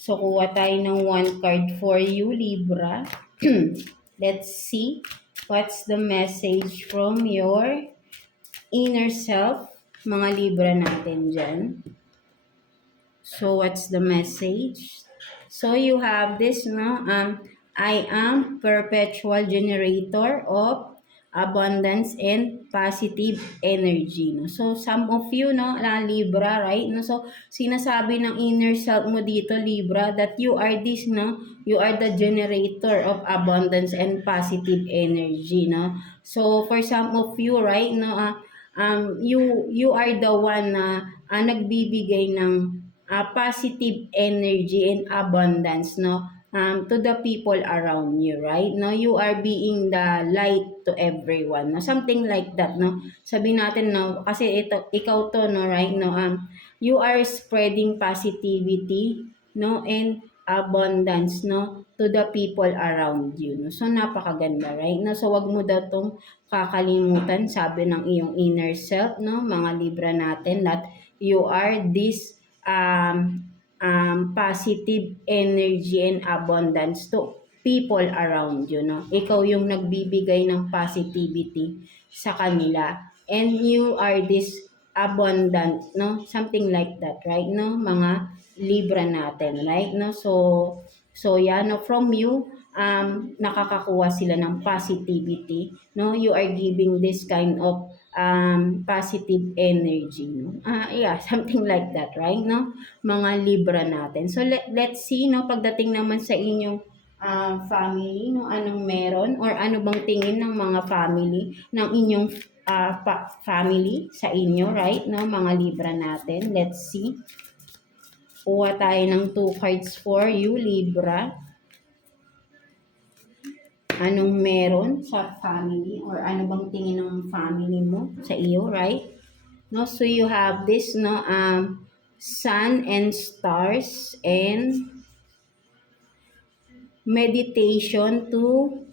So, kuha tayo ng one card for you, Libra. Let's see what's the message from your inner self, mga Libra natin dyan. So, what's the message? So, you have this, no? I am perpetual generator of abundance and positive energy, no? So, some of you, no, na Libra, right? No? So, sinasabi ng inner self mo dito, Libra, that you are this, no? You are the generator of abundance and positive energy, no? So, for some of you, right, no, you are the one na nagbibigay ng positive energy and abundance, no, to the people around you, right? No, you are being the light to everyone, no, something like that, no. Sabi natin, no, kasi ikaw to, no, right, no, you are spreading positivity, no, and abundance, no, to the people around you, no. So napakaganda, right? No, so wag mo daw tong kakalimutan, sabi ng iyong inner self, no, mga Libra natin, that you are this positive energy and abundance to people around you, no? Ikaw yung nagbibigay ng positivity sa kanila. And you are this abundant, no? Something like that, right? No? Mga Libra natin, right? No? So yeah, no, from you, nakakakuha sila ng positivity, no? You are giving this kind of positive energy, no? Yeah, something like that, right, no? Mga Libra natin. So let's see, no, pagdating naman sa inyong family, no, anong meron or ano bang tingin ng mga family ng inyong family sa inyo, right, no, mga Libra natin. Let's see. Kuha tayo ng 2 cards for you, Libra. Anong meron sa family or ano bang tingin ng family mo sa iyo, right? No, so you have this, no, sun and stars and meditation to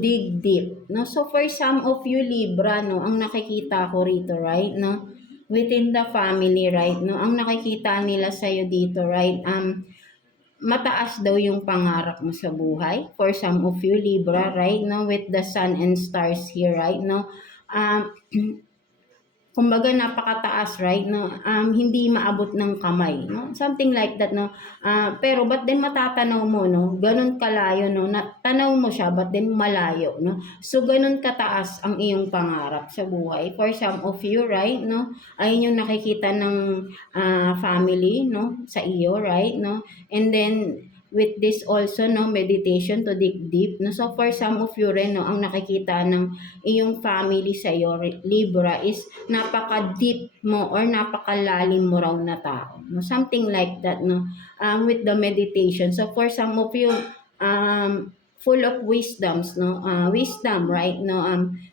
dig deep, no. So for some of you Libra, no, ang nakikita ko rito, right, no, within the family, right, no, ang nakikita nila sa iyo dito, right, mataas daw yung pangarap mo sa buhay. For some of you Libra, right, no, with the sun and stars here, right, no, kumbaga napakataas, right, no, hindi maabot ng kamay, no, something like that, no. Pero but then matatanaw mo, no, ganun kalayo, no, natanaw mo siya but then malayo, no. So ganun kataas ang iyong pangarap sa buhay. For some of you, right, no, ayun yung nakikita ng family, no, sa iyo, right, no. And then with this also, no, meditation to dig deep, no. So for some of you rin, no, ang nakikita ng iyong family sa iyo, Libra, is napaka-deep mo or napakalalim mo raw na tao, no, something like that, no, with the meditation. So for some of you, full of wisdoms, no, wisdom, right, no,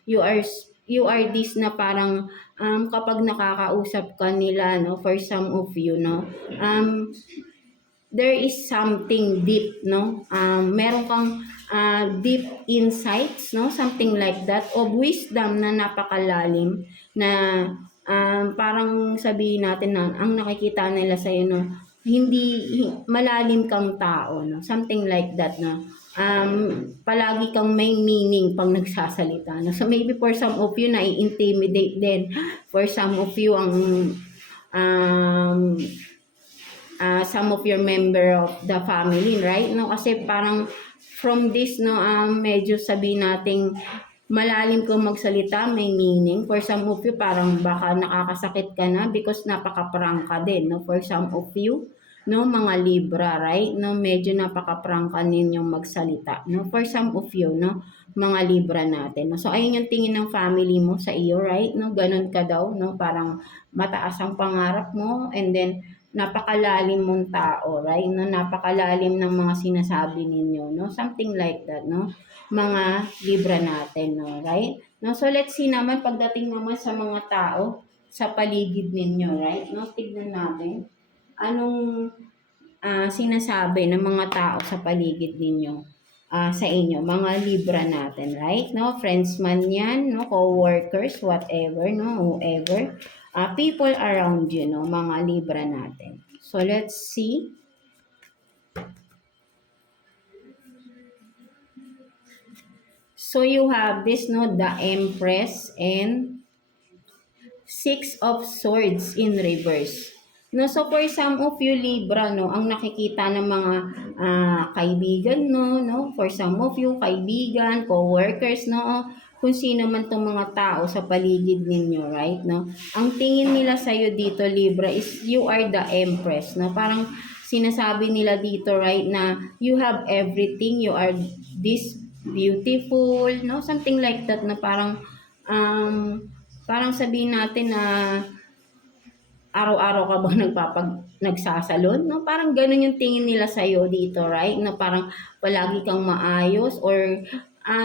you are this na parang kapag nakakausap ka nila, no, for some of you, no, there is something deep, no, meron kang deep insights, no, something like that, of wisdom na napakalalim na parang sabihin natin na ang nakikita nila sa iyo, no, hindi malalim kang tao, no, something like that, no. Palagi kang may meaning pang nagsasalita, no. So maybe for some of you nai-intimidate din, for some of you ang some of your member of the family, right, no, kasi parang from this, no, medyo sabihin nating malalim kang magsalita, may meaning. For some of you, parang baka nakakasakit ka na because napaka-prank ka din, no, for some of you, no, mga Libra, right, no, medyo napaka-prank ka ninyong magsalita, no, for some of you, no, mga Libra natin, no. So ayun yung tingin ng family mo sa iyo, right, no, ganun ka daw, no, parang mataas ang pangarap mo and then napakalalim mong tao, right, no, napakalalim ng mga sinasabi ninyo, no, something like that, no, mga Libra natin, no, right, no. So let's see naman pagdating naman sa mga tao sa paligid ninyo, right, no, tignan natin anong sinasabi ng mga tao sa paligid ninyo sa inyo, mga Libra natin, right, no, friends man yan, no, co-workers, whatever, no, whoever, people around you, no, mga Libra natin. So let's see So you have this, no, the Empress and Six of Swords in reverse. No, so for some of you Libra, no, ang nakikita ng mga kaibigan, no, for some of you kaibigan, co-workers, no, kung sino man tong mga tao sa paligid ninyo, right, no, ang tingin nila sa iyo dito Libra is you are the Empress, no, parang sinasabi nila dito, right, na you have everything, you are this beautiful, no, something like that, na parang sabihin natin na araw-araw ka bang nagsasalon, no? Parang gano'n yung tingin nila sa iyo dito, right? Na parang palagi kang maayos or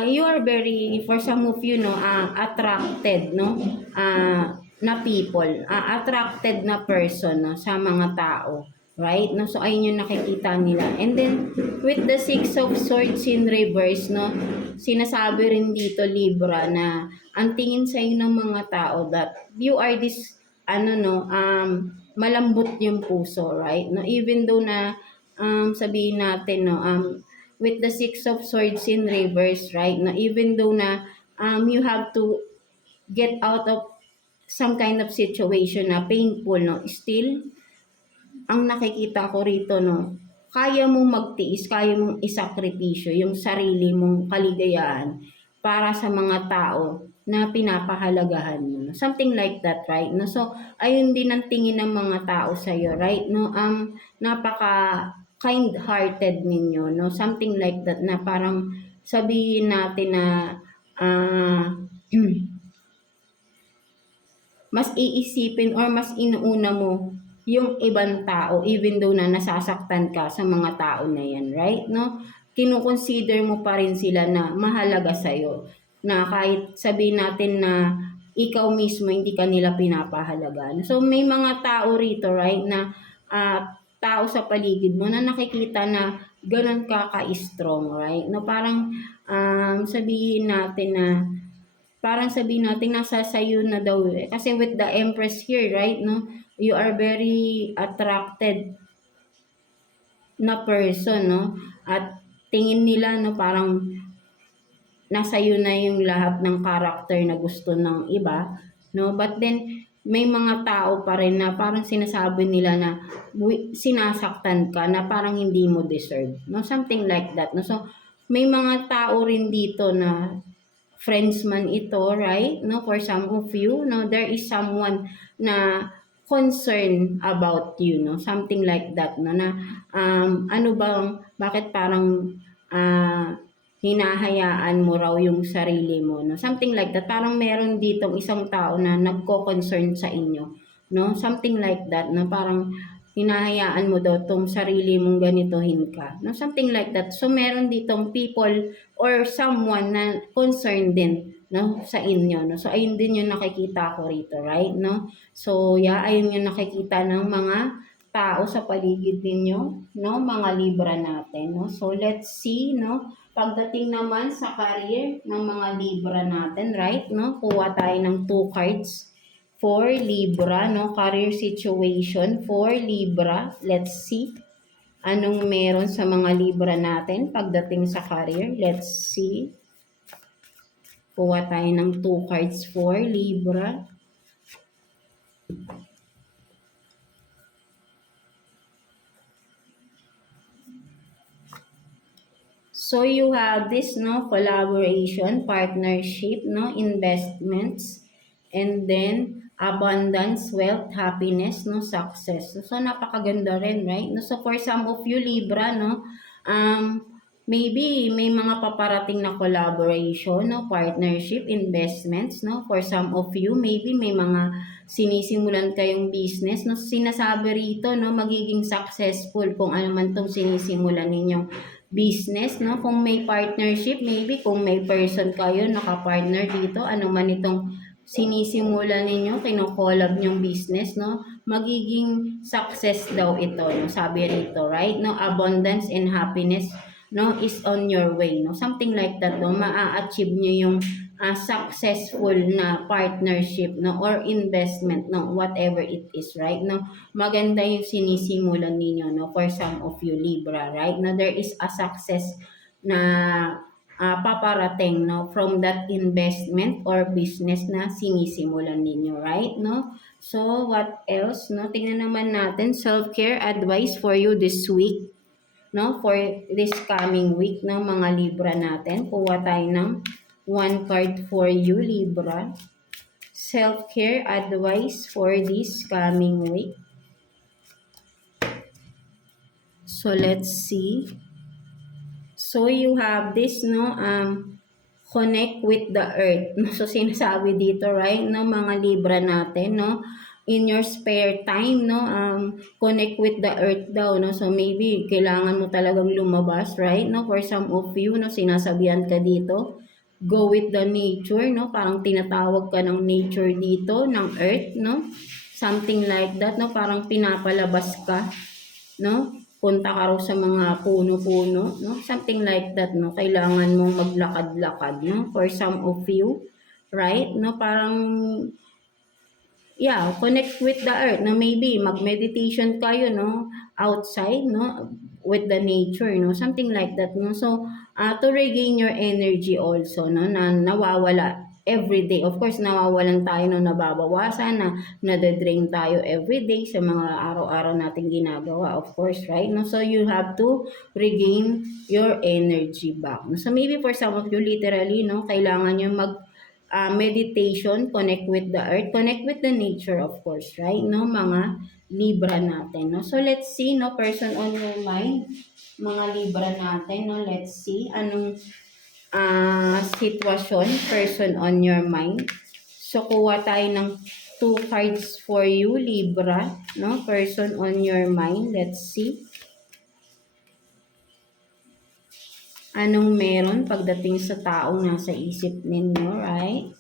you are very, for some of you, no, attracted, no? Na people, attracted na person, no, sa mga tao, right? No, so ayun yung nakikita nila. And then with the Six of Swords in reverse, no, sinasabi rin dito Libra na ang tingin sa iyo ng mga tao that you are this malambot yung puso, right? No, even though na sabihin natin, no, with the Six of Swords in reverse, right? No, even though na you have to get out of some kind of situation na painful, no, still ang nakikita ko rito, no, kaya mong magtiis, kaya mong isakripisyo yung sarili mong kaligayahan para sa mga tao na pinapahalagahan mo. No? Something like that, right? No? So, ayun din ang tingin ng mga tao sa iyo, right? No? Napaka kind-hearted ninyo, no? Something like that na parang sabihin natin na mas iisipin or mas inuuna mo yung ibang tao even though na nasasaktan ka sa mga tao na yan, right? No? Kinukonsider mo pa rin sila na mahalaga sa'yo. Na kahit sabihin natin na ikaw mismo hindi ka nila pinapahalagaan. So may mga tao rito, right, na tao sa paligid mo na nakikita na ganun ka ka-strong, right? No, parang sabihin natin nasa sayo na daw eh. Kasi with the Empress here, right, no, you are very attracted na person, no, at tingin nila, no, parang nasa iyo na yung lahat ng character na gusto ng iba, no, but then may mga tao pa rin na parang sinasabi nila na sinasaktan ka na parang hindi mo deserve, no, something like that, no. So may mga tao rin dito na friends man ito, right, no, for some of you, no, there is someone na concern about you, no, something like that, no, na bakit parang hinahayaan mo raw yung sarili mo, no, something like that, parang meron ditong isang tao na nagko-concern sa inyo, no, something like that, na parang hinahayaan mo daw tong sarili mong ganitohin ka, no, something like that. So meron ditong people or someone na concerned din, no, sa inyo, no. So ayun din yung nakikita ko rito, right, no. So yeah, ayun yung nakikita ng mga tao sa paligid ninyo, no, mga Libra natin, no. So let's see, no, pagdating naman sa career ng mga Libra natin, right, no, kuha tayo ng 2 cards for Libra, no, career situation for Libra. Let's see anong meron sa mga Libra natin pagdating sa career. Let's see. Kuha tayo ng 2 cards for Libra. So you have this, no, collaboration, partnership, no, investments, and then abundance, wealth, happiness, no, success. So napakaganda rin, right? No, so for some of you Libra, no, maybe may mga paparating na collaboration, no, partnership, investments, no. For some of you, maybe may mga sinisimulan kayong business, no. Sinasabi rito, no, magiging successful kung ano man tong sinisimulan ninyong business, no. Kung may partnership, maybe kung may person kayo naka-partner dito, ano man itong sinisimulan ninyo, kino-collab nyong business, no, magiging success daw ito, no, sabi rito, right, no, abundance and happiness, no, is on your way, no, something like that, no, maa-achieve nyo yung successful na partnership, no, or investment, no, whatever it is, right, no, maganda yung sinisimulan ninyo, no, for some of you Libra, right, no, there is a success na paparating, no, from that investment or business na sinisimulan ninyo, right, no? So, what else, no? Tingnan naman natin, self-care advice for you this week, no? For this coming week, no, mga Libra natin. Kuha tayo ng one card for you, Libra. Self-care advice for this coming week. So, let's see. So, you have this, no, connect with the earth. So, sinasabi dito, right, no, mga Libra natin, no, in your spare time, no, connect with the earth daw, no. So, maybe, kailangan mo talagang lumabas, right, no, for some of you, no, sinasabihan ka dito, go with the nature, no, parang tinatawag ka ng nature dito, ng earth, no, something like that, no, parang pinapalabas ka, no? Punta ka raw sa mga puno-puno, no? Something like that, no? Kailangan mong maglakad-lakad, no? For some of you, right? No? Parang, yeah, connect with the earth, no? Maybe mag-meditation kayo, no? Outside, no? With the nature, no? Something like that, no? So, to regain your energy also, no? Na nawawala every day. Of course, nawawalan tayo no, nababawasan, na nade-drain tayo every day sa mga araw-araw nating ginagawa, of course, right? No? So, you have to regain your energy back. No? So, maybe for some of you, literally, no, kailangan nyo meditation, connect with the earth, connect with the nature, of course, right? No, mga Libra natin, no? So, let's see, no, person on your mind, mga Libra natin, no? Let's see, anong sitwasyon, person on your mind. So, kuha tayo ng 2 cards for you, Libra, no? Person on your mind. Let's see. Anong meron pagdating sa taong nasa isip ninyo, right?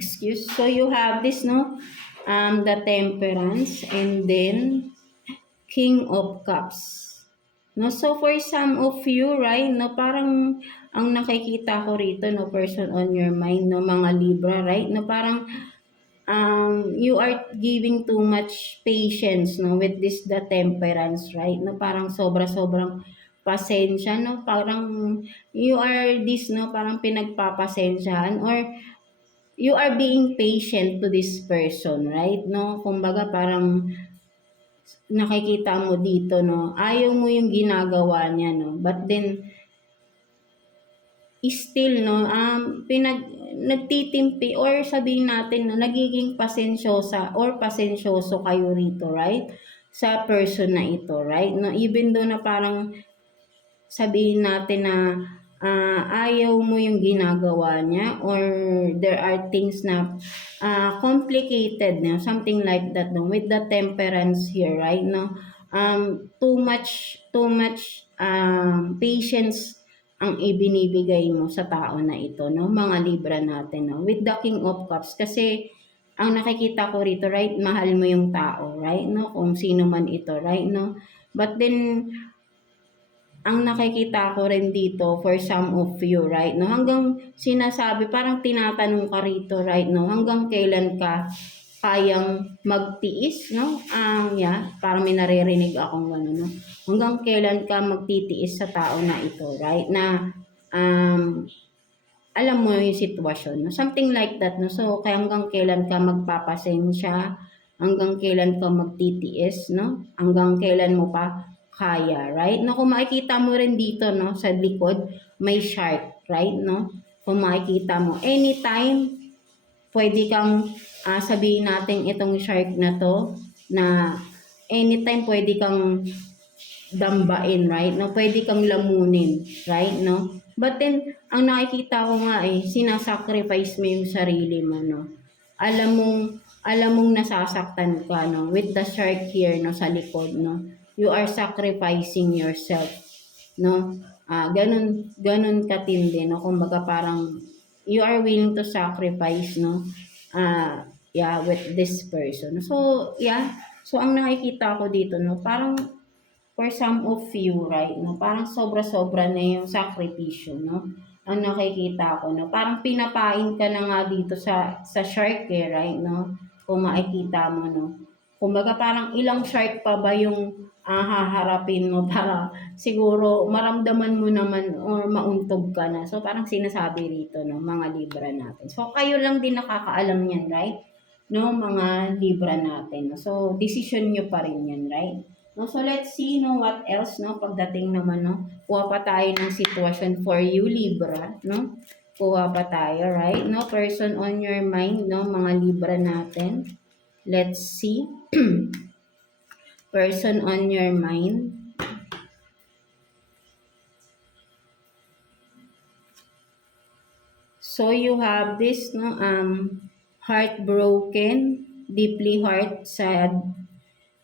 Excuse. So, you have this, no? The Temperance, and then King of Cups. No, so for some of you, right, no, parang ang nakikita ko rito, no, person on your mind, no, mga Libra, right, no, parang you are giving too much patience, no, with this the Temperance, right, no, parang sobrang pasensya, no, parang you are this, no, parang pinagpapasensyahan, or you are being patient to this person, right, no, kumbaga parang nakikita mo dito, no, ayaw mo yung ginagawa niya, no, but then, still, no, nagtitimpi, or sabihin natin, no, nagiging pasensyosa or pasensyoso kayo rito, right, sa person na ito, right, no, even though na parang, sabihin natin na, ayaw mo yung ginagawa niya, or there are things na complicated, no? Something like that, no? With the Temperance here, right? No? Too much patience ang ibinibigay mo sa tao na ito, no? Mga Libra natin, no? With the King of Cups, kasi ang nakikita ko rito, right? Mahal mo yung tao, right? No? Kung sino man ito, right? No? But then, ang nakikita ko rin dito for some of you, right, no, hanggang sinasabi, parang tinatanong ka rito, right, no, hanggang kailan ka kayang magtiis, no, yeah, parang may naririnig akong gano'n, no, hanggang kailan ka magtitiis sa tao na ito, right, na, alam mo yung sitwasyon, no, something like that, no, so kaya hanggang kailan ka magpapasensya, hanggang kailan ka magtitiis, no, hanggang kailan mo pa kaya, right? No, kung makikita mo rin dito, no, sa likod, may shark, right, no? Kung makikita mo, anytime, pwede kang sabihin natin itong shark na to, na anytime pwede kang dambain, right? No, pwede kang lamunin, right, no? But then, ang nakikita ko nga sinasacrifice mo yung sarili mo, no? Alam mong nasasaktan ka, no? With the shark here, no, sa likod, no? You are sacrificing yourself, no? Ganun katindi, no? Kumbaga parang you are willing to sacrifice, no? Yeah, with this person. So, yeah. So, ang nakikita ko dito, no? Parang for some of you, right, no? Parang sobra-sobra na yung sakripisyo, no? Ang nakikita ko, no? Parang pinapain ka na nga dito sa shark, right, no? Kung makikita mo, no? Kumbaga parang ilang shark pa ba yung haharapin mo para siguro maramdaman mo naman or mauntog ka na. So parang sinasabi rito no, mga Libra natin. So kayo lang din nakakaalam niyan, right? No, mga Libra natin. So decision nyo pa rin yan, right? No, so let's see no what else no pagdating naman no. Kuha pa tayo ng sitwasyon for you Libra, no? Kuha pa tayo, right? No person on your mind, no mga Libra natin. Let's see. Person on your mind. So you have this no heartbroken, deeply heart sad,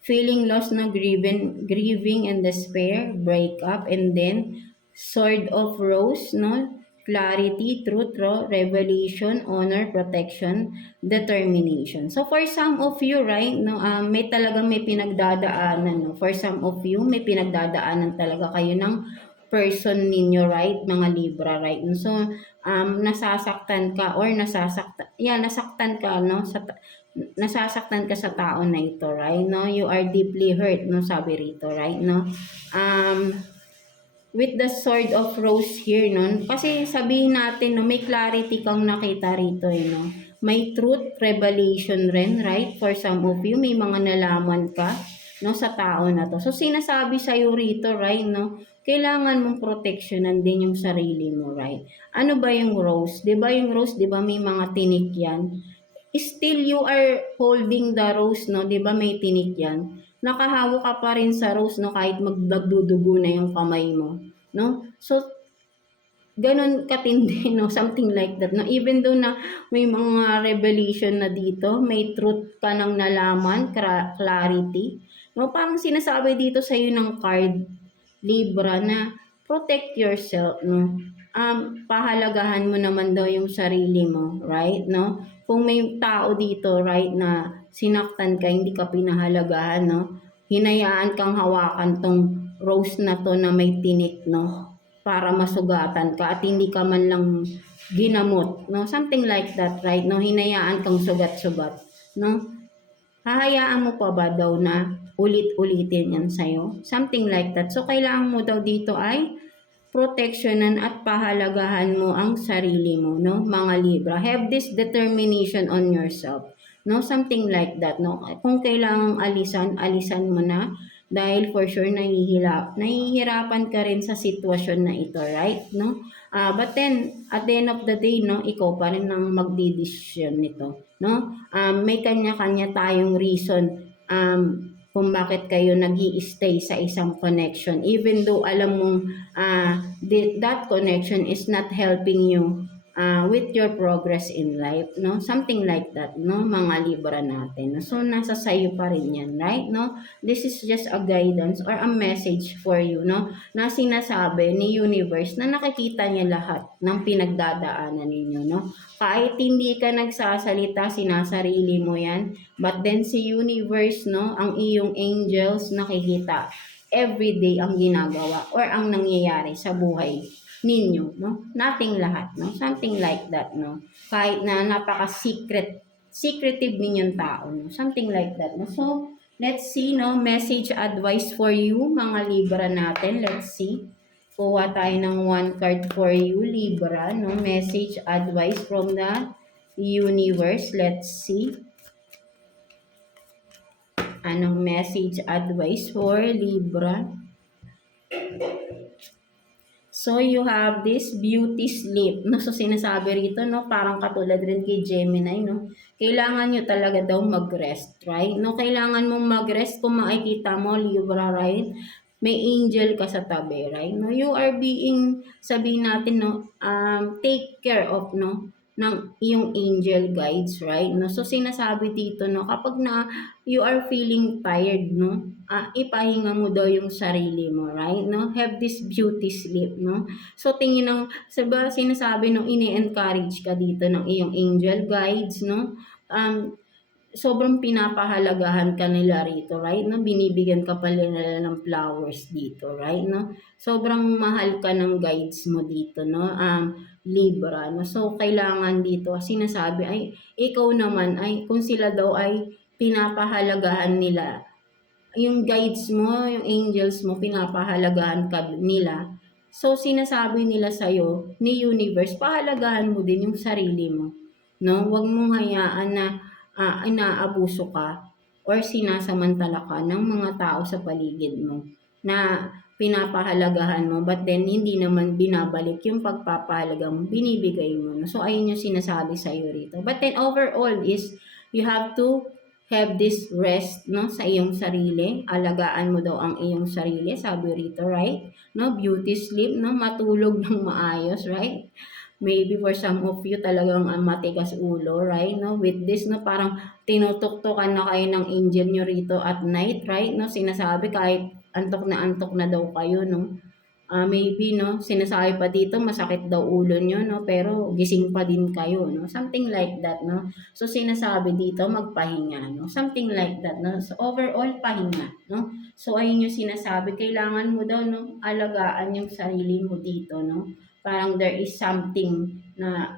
feeling lost no grieving and despair, breakup, and then sword of rose no clarity, truth, revelation, honor, protection, determination. So for some of you, right, no, may talagang may pinagdadaanan, no. For some of you, may pinagdadaanan talaga kayo ng person ninyo, right, mga Libra, right. So nasasaktan ka or nasaktan ka, no, nasasaktan ka sa tao na ito, right, no, you are deeply hurt, no, sabi rito, right, no, with the sword of rose here, no? Kasi sabihin natin, no, may clarity kang nakita rito, no? May truth, revelation rin, right? For some of you, may mga nalaman ka, no, sa tao na to. So, sinasabi sa'yo rito, right, no? Kailangan mong proteksyonan din yung sarili mo, right? Ano ba yung rose? Diba yung rose, diba may mga tinik yan? Still, you are holding the rose, no? Diba may tinik yan? Nakahawak ka pa rin sa rose, no, kahit magdudugo na yung kamay mo, no? So, ganun katindi, no? Something like that, no? Even though na may mga revelation na dito, may truth ka nang nalaman, clarity, no? Parang sinasabi dito sa iyo ng card, Libra, na protect yourself, no? Pahalagahan mo naman daw yung sarili mo, right, no? Kung may tao dito, right, na sinaktan ka, hindi ka pinahalagahan, no? Hinayaan kang hawakan tong rose na to na may tinik, no? Para masugatan ka at hindi ka man lang ginamot, no? Something like that, right, no? Hinayaan kang sugat-sugat, no? Hahayaan mo pa ba daw na ulit-ulitin yan sa'yo? Something like that. So, kailangan mo daw dito ay proteksyonan at pahalagahan mo ang sarili mo, no, mga Libra. Have this determination on yourself, no, something like that, no. Kung kailangang alisan mo na dahil for sure nahihirapan ka rin sa sitwasyon na ito, right, no. But then at the end of the day, no, ikaw pa rin ang magdidesisyon nito, no. May kanya-kanya tayong reason kung bakit kayo nag-i-stay sa isang connection, even though alam mong that connection is not helping you with your progress in life, no? Something like that, no, mga Libra natin. So, nasa sayo pa rin yan, right, no? This is just a guidance or a message for you, no, na sinasabi ni universe na nakikita niya lahat ng pinagdadaanan ninyo, no? Kahit hindi ka nagsasalita, sinasarili mo yan, but then si universe, no, ang iyong angels nakikita everyday ang ginagawa or ang nangyayari sa buhay ninyo, no? Nating lahat, no? Something like that, no? Kahit na secretive ninyong tao, no? Something like that, no? So, let's see, no? Message advice for you, mga Libra natin. Let's see. Kuha tayo ng one card for you, Libra, no? Message advice from the universe. Let's see. Anong message advice for Libra? So, you have this beauty sleep. No? So, sinasabi rito, no? Parang katulad rin kay Gemini, no? Kailangan nyo talaga daw mag-rest, right? No? Kailangan mong mag-rest. Kung makikita mo, Libra, right? May angel ka sa tabi, right? No? You are being, sabihin natin, no? Take care of, no? Ng iyong angel guides, right? No? So, sinasabi dito, no? Kapag na you are feeling tired, no? Ipahinga mo daw yung sarili mo, right? No? Have this beauty sleep, no? So, tingin ng, sinasabi no, ini-encourage ka dito ng iyong angel guides, no? Sobrang pinapahalagahan ka nila rito, right? No? Binibigyan ka pa nila ng flowers dito, right? No? Sobrang mahal ka ng guides mo dito, no? Libra, no? So, kailangan dito, sinasabi ay, ikaw naman ay, kung sila daw ay pinapahalagahan nila yung guides mo, yung angels mo, pinapahalagahan ka nila. So, sinasabi nila sa'yo, ni universe, pahalagahan mo din yung sarili mo. No? Huwag mong hayaan na inaabuso ka or sinasamantala ka ng mga tao sa paligid mo na pinapahalagahan mo but then hindi naman binabalik yung pagpapahalaga mo, binibigay mo. So, ayun yung sinasabi sa'yo rito. But then overall is you have to have this rest, no, sa iyong sarili. Alagaan mo daw ang iyong sarili, sabi rito, right? No, beauty sleep, no, matulog ng maayos, right? Maybe for some of you talagang matigas ulo, right? No, with this, no, parang tinutuktukan na kayo ng angel nyo rito at night, right? No, sinasabi kahit antok na daw kayo, no? Maybe, no, sinasabi pa dito masakit daw ulo nyo, no, pero gising pa din kayo, no, something like that, no. So, sinasabi dito magpahinga, no, something like that, no. So, overall, pahinga, no. So, ayun yung sinasabi, kailangan mo daw, no, alagaan yung sarili mo dito, no. Parang there is something na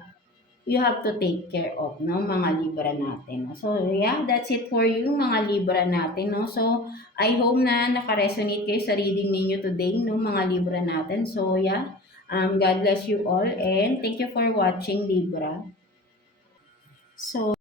you have to take care of, no, mga Libra natin. No? So, yeah, that's it for you, mga Libra natin, no. So, I hope na naka-resonate kayo sa reading ninyo today, no, mga Libra natin. So, yeah, God bless you all and thank you for watching, Libra. So,